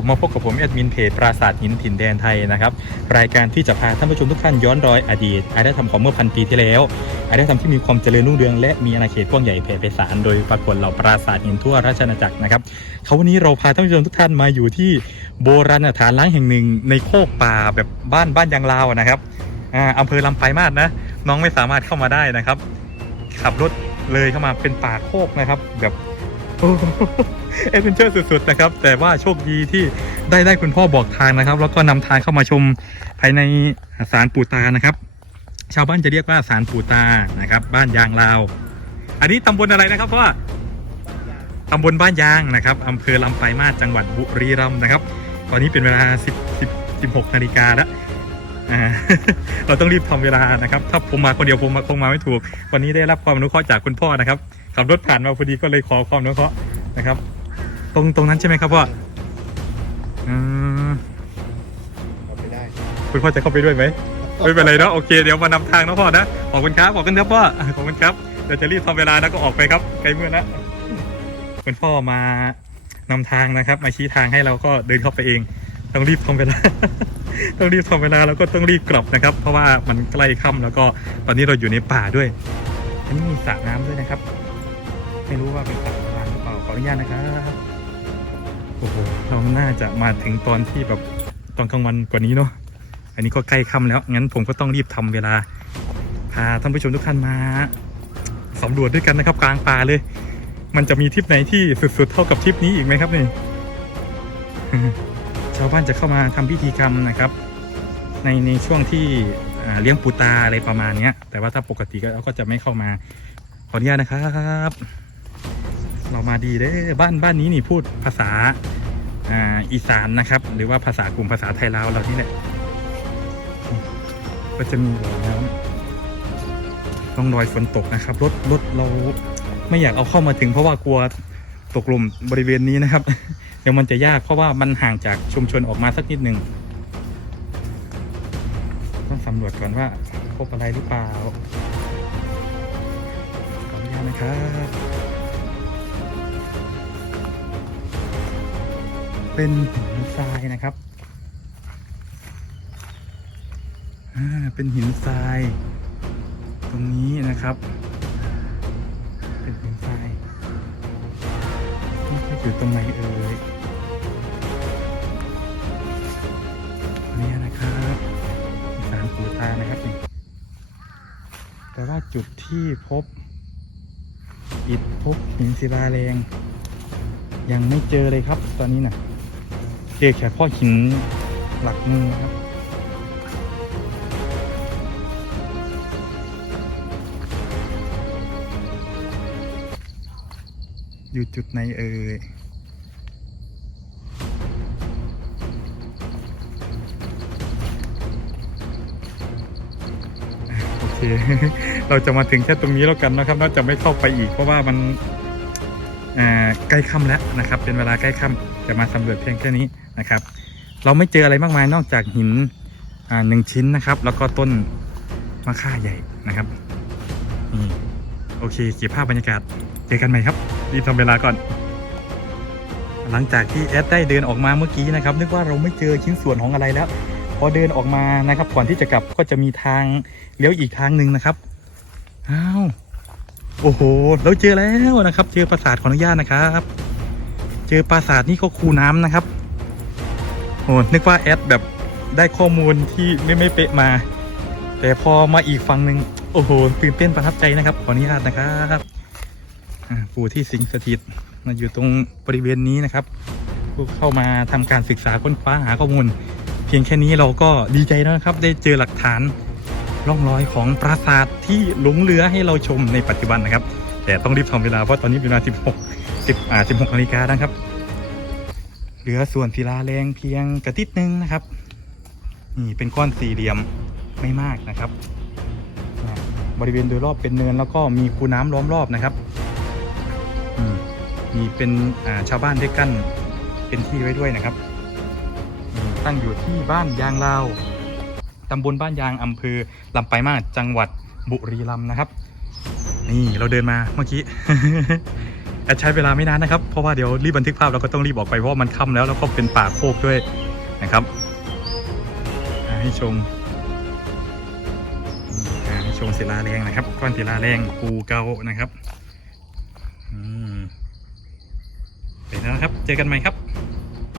ผมมาพบกับผมแอดมินเพจปราสาทหินถิ่นแดนไทยนะครับ รายการที่จะพาท่านผู้ชมทุกท่านย้อนรอยอดีตอารยธรรมของเมื่อพันปีที่แล้วอารยธรรมที่มีความเจริญรุ่งเรืองและมีอาณาเขตกว้างใหญ่แผ่ไพศาลโดยปรากฏเหล่าปราสาทหินทั่วราชอาณาจักรนะครับเขาวันนี้เราพาท่านผู้ชมทุกท่านมาอยู่ที่โบราณสถานล้างแห่งหนึ่งในโคกป่าแบบบ้านบ้านยางลาวนะครับอำเภอลำปลายมาศนะน้องไม่สามารถเข้ามาได้นะครับ ขับรถเลยเข้ามาเป็นป่าโคกนะครับ แบบ เอดเวนเจอร์สุดๆนะครับ แต่ว่าโชคดีที่ได้ได้คุณพ่อบอกทางนะครับ แล้วก็นำทางเข้ามาชมภายในศาลปู่ตานะครับ ชาวบ้านจะเรียกว่าศาลปู่ตานะครับ บ้านยางลาว อันนี้ตำบลอะไรนะครับพ่อตำบลบ้านยางนะครับอำเภอลำปลายมาศจังหวัดบุรีรัมย์นะครับ ตอนนี้เป็นเวลา 10 10 16นาฬิกาแล้วเราต้องรีบทำเวลานะครับ ถ้าผมมาคนเดียวผมมาคงมาไม่ถูก วันนี้ได้รับความอนุเคราะห์จากคุณพ่อนะครับ ขับรถผ่านมาพอดีก็เลยขอความอนุเคราะห์นะครับ ตรงตรงนั้นใช่ไหมครับพ่ออืมเอาไปได้คุณพ่อจะเข้าไปด้วยไหมไม่เป็นไรเนาะโอเคเดี๋ยวมานำทางนะพ่อนะขอบคุณครับขอบคุณครับพ่อขอบคุณครับเดี๋ยวจะรีบทำเวลาแล้วก็ออกไปครับไกลเมื่อนะคุณพ่อมานำทางนะครับ มาชี้ทางให้เราก็เดินเข้าไปเอง ต้องรีบทำเวลา ต้องรีบทำเวลาแล้วก็ต้องรีบกลับนะครับ เพราะว่ามันใกล้ค่ำแล้วก็ตอนนี้เราอยู่ในป่าด้วยอันนี้มีสระน้ำด้วยนะครับ ไม่รู้ว่าเป็นสระโบราณหรือเปล่าขออนุญาตนะครับโอ้โหเราน่าจะมาถึงตอนที่แบบตอนกลางวันกว่านี้เนาะอันนี้ก็ใกล้ค่ำแล้วงั้นผมก็ต้องรีบทำเวลาพาท่านผู้ชมทุกท่านมาสำรวจด้วยกันนะครับ กลางป่าเลย มันจะมีทริปไหนที่สุดๆเท่ากับทริปนี้อีกไหมครับนี่ชาวบ้านจะเข้ามาทำพิธีกรรมนะครับ ในในช่วงที่เลี้ยงปูตาอะไรประมาณเนี้ยแต่ว่าถ้าปกติก็ก็จะไม่เข้ามาขออนุญาตนะครับ เรามาดีเด้บ้านบ้านนี้นี่พูดภาษาอ่าอีสานนะครับ หรือว่าภาษากลุ่มภาษาไทยลาวเรานี่แหละก็จะมีบ่อน้ำต้องรอยฝนตกนะครับ รถรถเราไม่อยากเอาเข้ามาถึงเพราะว่ากลัวตกหลุมบริเวณนี้นะครับ เดี๋ยวมันจะยากเพราะว่ามันห่างจากชุมชนออกมาสักนิดหนึ่งต้องสำรวจก่อนว่าพบอะไรหรือเปล่าขออนุญาตนะครับ เป็นหินทรายนะครับ อ่า เป็นหินทราย ตรงนี้นะครับ เป็นหินทรายนี่จะอยู่ตรงไหนเอ่ยเนี่ยนะครับสารปูตานะครับนี่แต่ว่าจุดที่พบ อิฐพบหินศิลาแรง ยังไม่เจอเลยครับตอนนี้นะ่ะ เจแค่พ่อหินหลักเมืองนะครับอยู่จุดไหนเอ่ยโอเค เราจะมาถึงแค่ตรงนี้แล้วกันนะครับน่าจะไม่เข้าไปอีกเพราะว่ามันใกล้ค่ำแล้วนะครับ เป็นเวลาใกล้ค่ำจะมาสำรวจเพียงแค่นี้ นะครับ เราไม่เจออะไรมากมายนอกจากหินหนึ่งชิ้นนะครับ แล้วก็ต้นมะค่าใหญ่นะครับนี่โอเคเก็บภาพบรรยากาศเจอกันใหม่ครับรีบทำเวลาก่อน หลังจากที่แอดได้เดินออกมาเมื่อกี้นะครับ นึกว่าเราไม่เจอชิ้นส่วนของอะไรแล้ว พอเดินออกมานะครับก่อนที่จะกลับก็จะมีทางเลี้ยวอีกทางหนึ่งนะครับอ้าวโอ้โห เราเจอแล้วนะครับ เจอปราสาทขออนุญาตนะครับ เจอปราสาทนี่ก็คูน้ำนะครับ อ้นึกว่าแอดแบบได้ข้อมูลที่ไม่ไม่เป๊ะมา แต่พอมาอีกฝั่งหนึ่งโอ้โหตื่นเต้นประทับใจนะครับขออนุญาตนะครับปู่ที่สิงสถิตมาอยู่ตรงบริเวณนี้นะครับผู้เข้ามาทำการศึกษาค้นคว้าหาข้อมูล เพียงแค่นี้เราก็ดีใจแล้วนะครับ ได้เจอหลักฐานร่องรอยของปราสาทที่หลงเหลือให้เราชมในปัจจุบันนะครับ แต่ต้องรีบทำเวลาเพราะตอนนี้เป็นเวลา16 10อ่า16นาฬิกานะครับ ลือส่วนศิลาแรงเพียงกระติดนึงนะครับ นี่เป็นก้อนสี่เหลี่ยมไม่มากนะครับ บริเวณโดยรอบเป็นเนินแล้วก็มีคูน้ำล้อมรอบนะครับมีเป็นาชาวบ้านได้กั้นเป็นที่ไว้ด้วยนะครับ ตั้งอยู่ที่บ้านยางลาวตำบลบ้านยางอำเภอลำปลายมาจังหวัดบุรีรัมย์นะครับ นี่เราเดินมาเมื่อกี้ แต่ใช้เวลาไม่นานนะครับ เพราะว่าเดี๋ยวรีบบันทึกภาพเราก็ต้องรีบออกไปเพราะว่ามันค่ำแล้วแล้วก็เป็นป่าโคกด้วยนะครับ ให้ชมให้ชมศิลาแรงนะครับ ก้อนศิลาแรงปูเกานะครับอืมไปแล้วนะครับ เจอกันใหม่ครับ